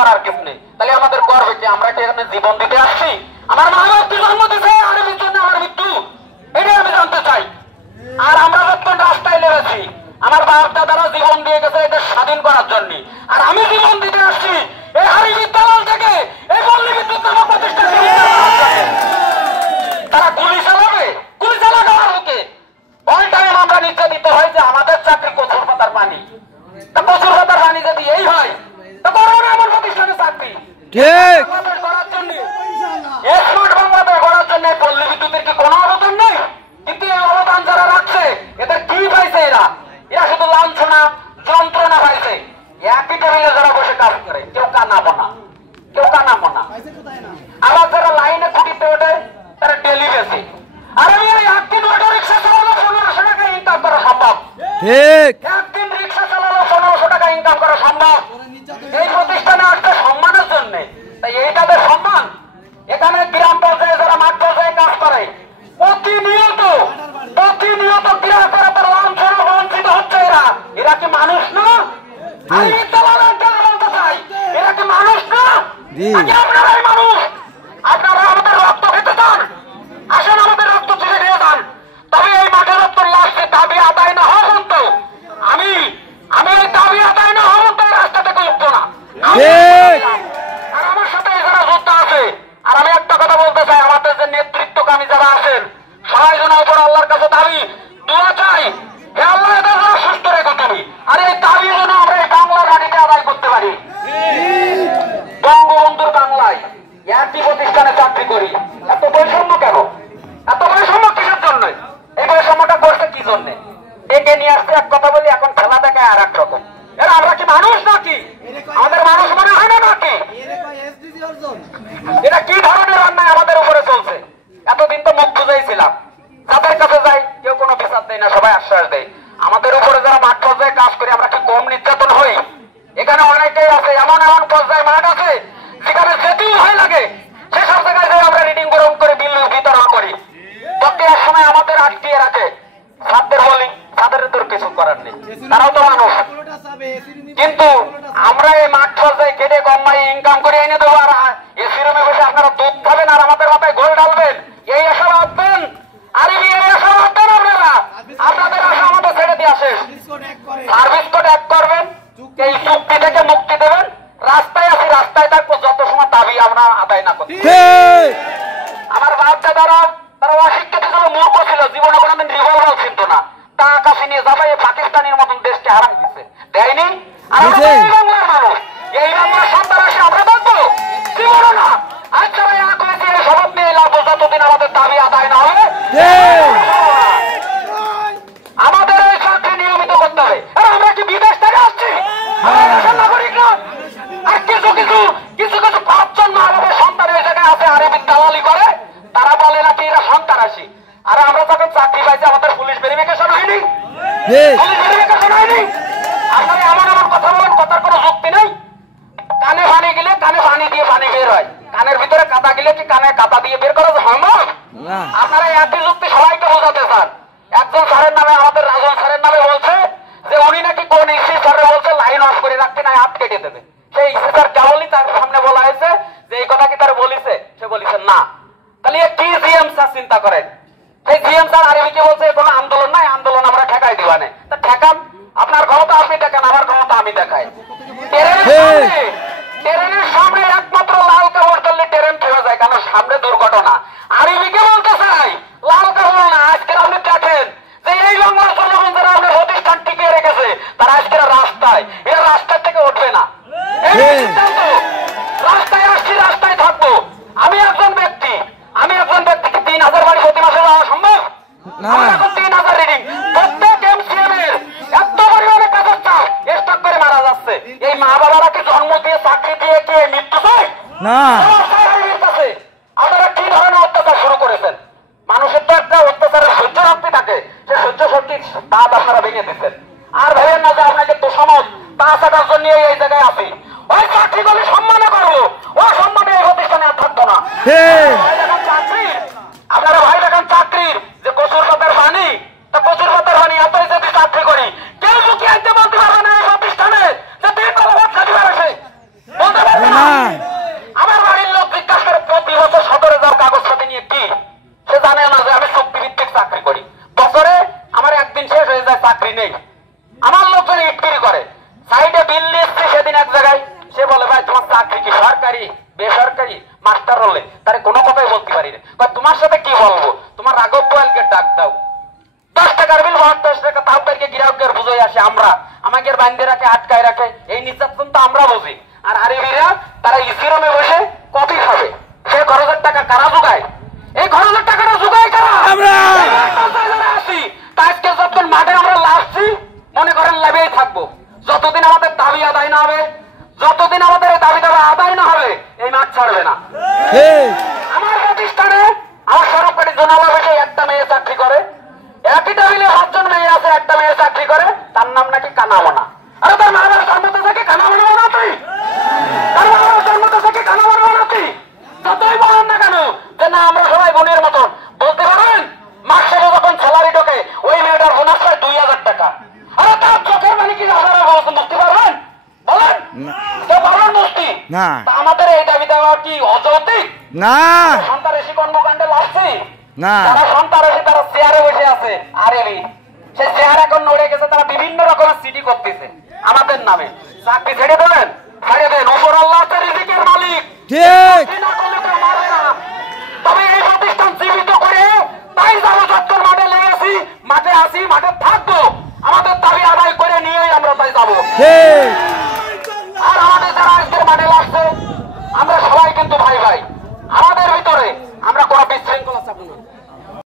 করার কিছু নেই। তাহলে আমাদের গর্বে কি আমরা কি এখানে জীবন দিতে আসছি? আমার মা বাবা কি জন্ম দিতে আরবির জন্য আমার মৃত্যু, এটাই আমি জানতে চাই। আর আমরা যখন রাস্তায় লেগেছি আমার বাপ দাদারা জীবন দিয়ে গেছে এটা স্বাধীন করার জন্য, আর আমি জীবন দিতে আসছি এই হারি বিদ্যালয় থেকে এই পল্লী বিদ্যুৎ নামক প্রতিষ্ঠানকে তারা গুলি চালাবে, গুলি চালাবে আমার মুখে। অল টাইম আমরা নির্যাতিত হয় যে আমাদের চাকরি কচুর পাতার পানি। তা কচুর পাতার পানি যদি এই হয় তা করবো না এমন প্রতিষ্ঠানে চাকরি। ঠিক করার জন্য স্মার্ট বাংলাদেশ করার জন্য পল্লী বিদ্যুতের কি কোনো অবদান নেই? কিন্তু এই অবদান যারা রাখছে এদের কি পাইছে? এরা এরা শুধু লাঞ্ছনা যন্ত্রণা পাইছে। একই টেবিলে যারা বসে কাজ করে কেউ কানাবো না, কেউ কানাবো না। আবার যারা লাইনে খুঁটিতে ওঠে তারা ডেলি বেশি। আর আমি একদিন অটো রিক্সা চালানো 1500 টাকা ইনকাম করা সম্ভব। ঠিক, একদিন রিক্সা চালানো 1500 টাকা ইনকাম করা সম্ভব। এই প্রতিষ্ঠানে আসছে সম্মানের জন্য, তাই এই তাদের সম্মান। এখানে গ্রাম পর্যায়ে যারা মাঠ পর্যায়ে কাজ করে প্রতিনিয়ত গ্রাম করে তারা লাঞ্ছনা বঞ্চিত হচ্ছে। এরা এরা কি মানুষ না? আমি বলতে চাই এরা কি মানুষ না? আপনারাই মানুষ, আপনারা আমাদের রক্ত খেতে চান, আসেন আমাদের রক্ত চুষে দিয়ে যান। তবে এই মাঠের রক্ত লাস্টে দাবি আদায় না হওয়া পর্যন্ত আমি এই দাবি আদায় না হওয়া পর্যন্ত রাস্তা থেকে উঠবো না। আর আমার সাথে যারা যোদ্ধা আছে, আর আমি একটা কথা বলতে চাই, আমাদের যে নেতৃত্বকামী যারা আছেন সবাই যেন উপর আল্লাহর কাছে দাবি দোয়া চাই, হে আল্লাহ এদের সুস্থ রেখো তুমি। আর এই দাবি যেন আমরা এই বাংলার মাটিতে আদায় করতে পারি। বঙ্গবন্ধুর বাংলায় একই প্রতিষ্ঠানে চাকরি করি, এত বৈষম্য কেন? এত বৈষম্য কিসের জন্য? এই বৈষম্যটা করছে কি জন্য? একে নিয়ে আসছে এক কথা বলি, এখন খেলা দেখায় আর এক রকম। এরা আমরা কি মানুষ নাকি? আমাদের মানুষ মনে হয় না নাকি? এটা কি ধরনের অন্যায় আমাদের উপরে চলছে? এতদিন তো মুখ বুঝাইছিলাম, যাদের কাছে যাই কেউ কোনো বিচার দেয় না, সবাই আশ্বাস দেয়। আমাদের উপরে যারা মাঠ পর্যায়ে কাজ করি আমরা কি কম নির্যাতন হই? এখানে অনেকেই আছে, এমন এমন পর্যায়ে মাঠ আছে যেখানে যেতেই ভয় লাগে, সেসব জায়গায় যাই আমরা রিডিং গরম করে বিল বিতরণ করি। বকেয়ার সময় আমাদের আটকিয়ে রাখে। ছাত্রদের বলি তাদের তোর কিছু করার নেই, তারাও তো মানুষ। কিন্তু আমরা এই মাঠ পর্যায়ে কেটে কমাই ইনকাম করে এনে দেবো, আর এসি রুমে বসে আপনারা দুধ খাবেন আর আমাদের মাথায় গোল ঢালবেন, এই আশা ভাববেন। আরে এই আশা ভাববেন আপনারা, আপনাদের আশা আমাদের ছেড়ে দিয়ে আসে। সার্ভিস কোড এক করবেন, এই চুক্তি থেকে মুক্তি দেবেন। রাস্তায় আছি, রাস্তায় থাকবো যত সময় দাবি আমরা আদায় না করি। আমার বাপ দাদারা তারা অশিক্ষিত ছিল, মূর্খ ছিল, জীবনে কোনোদিন রিভলভার চিনত না। টাকা কাছে নিয়ে যাবে পাকিস্তানের মতন দেশকে হারাই দিচ্ছে, দেয়নি? আর এই বাংলার মানুষ, এই বাংলার সন্তান আসে আমরা থাকবো জীবনে না। আচ্ছা ভাই এক হয়েছে শপথ নিয়ে লাগবো যতদিন আমাদের দাবি আদায় না হবে। আমাদের এই চাকরি নিয়মিত করতে হবে। আর আমরা কি বিদেশ থেকে আসছি নাগরিক না? আর কিছু কিছু কিছু কিছু 5 জন মা বাবার সন্তান এই জায়গায় আছে আরবি দালালি করে, তারা বলে নাকি এরা সন্তান আসি। আর আমরা যখন চাকরি পাইছি আমাদের পুলিশ ভেরিফিকেশন হয়নি, পুলিশ ভেরিফিকেশন হয়নি। আপনারা এমন এমন কথা বলেন, কথার কোনো যুক্তি নেই। কানে পানি গেলে কানে পানি দিয়ে পানি বের হয়, কানের ভিতরে কাদা গেলে কি কানে কাদা দিয়ে বের করা সম্ভব? আপনারা একই যুক্তি সবাইকে বোঝাতে চান। একজন স্যারের নামে, আমাদের রাজন স্যারের নামে বলছে যে উনি নাকি কোন ইসি স্যারের বলছে লাইন অফ করে রাখতে নাই, হাত কেটে দেবে। সেই ইসি স্যার কেবলই তার সামনে বলা হয়েছে যে এই কথা কি তার বলিছে? সে বলিছে না। তাহলে কি জিএম স্যার চিন্তা করেন? সেই জিএম স্যার আরবিকে বলছে কোনো আন্দোলন নাই, আন্দোলন আমরা ঠেকাই দিবানে। তা ঠেকান, আপনার ক্ষমতা আপনি দেখান, আমার ক্ষমতা আমি দেখাই। ট্রেনের সামনে একমাত্র লাল কাপড় ধরলে ট্রেন থেমে যায়, কারণ সামনে দুর্ঘটনা। আরবিকে বলতে চাই লাল কাপড় না, আজকে আপনি দেখেন যে এই বাংলার জনগণ যারা আপনার প্রতিষ্ঠান টিকিয়ে রেখেছে তারা আজকে রাস্তায়, এরা রাস্তার থেকে উঠবে না। রাস্তায় আসছি, রাস্তায় থাকবো। আমি একজন ব্যক্তি 3000 বাড়ি প্রতি মাসে যাওয়া সম্ভব না। 3000 রিডিং প্রত্যেক এমসিএম এর এত পরিমাণে কাজের চাপ স্টক করে মারা যাচ্ছে। এই মা বাবারা কি জন্ম দিয়ে চাকরি দিয়ে কি মৃত্যু চায় না? আপনারা কি ধরনের অত্যাচার শুরু করেছেন? মানুষের তো একটা অত্যাচারের সহ্য শক্তি থাকে, সে সহ্য শক্তি দাঁত আপনারা ভেঙে দিচ্ছেন। আর ভেবেন না যে আপনাকে তোষামত তা থাকার জন্য এই জায়গায় আসি। ওই চাকরি করলে সম্মানে করবো, ও সম্মানে এই প্রতিষ্ঠানে আর থাকবো না। চাকরির আপনারা ভাই দেখেন চাকরির যে কচুর পাতার পানি, তা কচুর পাতার পানি এতই যদি চাকরি করি কেউ কি আইতে বলতে পারবে না এই প্রতিষ্ঠানে যে 3 বেলা ভাত খাইতে পারে, সে বলতে পারবে না। চাকরি নেই, আমার লোকজন ইটকিরি করে। সাইডে বিল নিচ্ছে সেদিন এক জায়গায়, সে বলে ভাই তোমার চাকরি কি সরকারি বেসরকারি মাস্টার হলে, তারে কোনো কথাই বলতে পারি না। তোমার সাথে কি বলবো, তোমার রাঘব বোয়ালকে ডাক দাও, 10 টাকার বিল 10 টাকা তাও তাদেরকে গ্রাহকের বুঝাই আসে আমরা, আমাকে বান্ধে রাখে আটকায় রাখে, এই নির্যাতন তো আমরা বুঝি। আর আরেবিরা তারা ইসি রুমে বসে কফি খাবে, সে খরচের টাকা কারা যোগায়? এই খরচের টাকাটা যোগায় কারা? আমরা আসি। আজকে যতক্ষণ মাঠে আমরা লাভছি মনে করেন লাভেই থাকবো, যতদিন আমাদের দাবি আদায় না হবে, যতদিন আমাদের এই দাবি দাবি আদায় না হবে এই মাঠ ছাড়বে না। আমার প্রতিষ্ঠানে আমার সরকারি জোনাল অফিসে একটা মেয়ে চাকরি করে, একই টেবিলে 5 জন মেয়ে আছে, একটা মেয়ে চাকরি করে, তার নাম নাকি কানামনা। আরে তার মা বাবার জন্মতে থেকে কানামনা না তুই, তার মা বাবার জন্মতে থেকে কানামনা না তুই, যতই বলেন না কেন যে না আমরা সবাই বোনের মতন, বলতে পারেন মাসে যখন স্যালারি ঢোকে ওই মেয়েটার বোনাস পায় 2000 টাকা। আরে তার চোখের মানে কি হাজার বলছেন, বুঝতে পারবেন? বলেন কেউ পারবেন বুঝতে? আমাদের এই দাবি দেওয়া কি অযৌক্তিক? না, সন্ত্রাসী কর্মকাণ্ডে লাগছি না, যারা সন্ত্রাসী তারা চেয়ারে বসে আছে, আরে সে চেয়ার এখন নড়ে গেছে, তারা বিভিন্ন রকমের সিটি করতেছে আমাদের নামে। চাকরি ছেড়ে দেবেন, ছেড়ে দেন, উপর আল্লাহ রিজিকের মালিক, ঠিক না করলে তো মারবে না। তবে এই প্রতিষ্ঠান জীবিত করে তাই যাবো, চত্বর মাঠে লেগেছি, মাঠে আসি, মাঠে থাকবো, আমাদের দাবি আদায় করে নিয়েই আমরা তাই যাবো।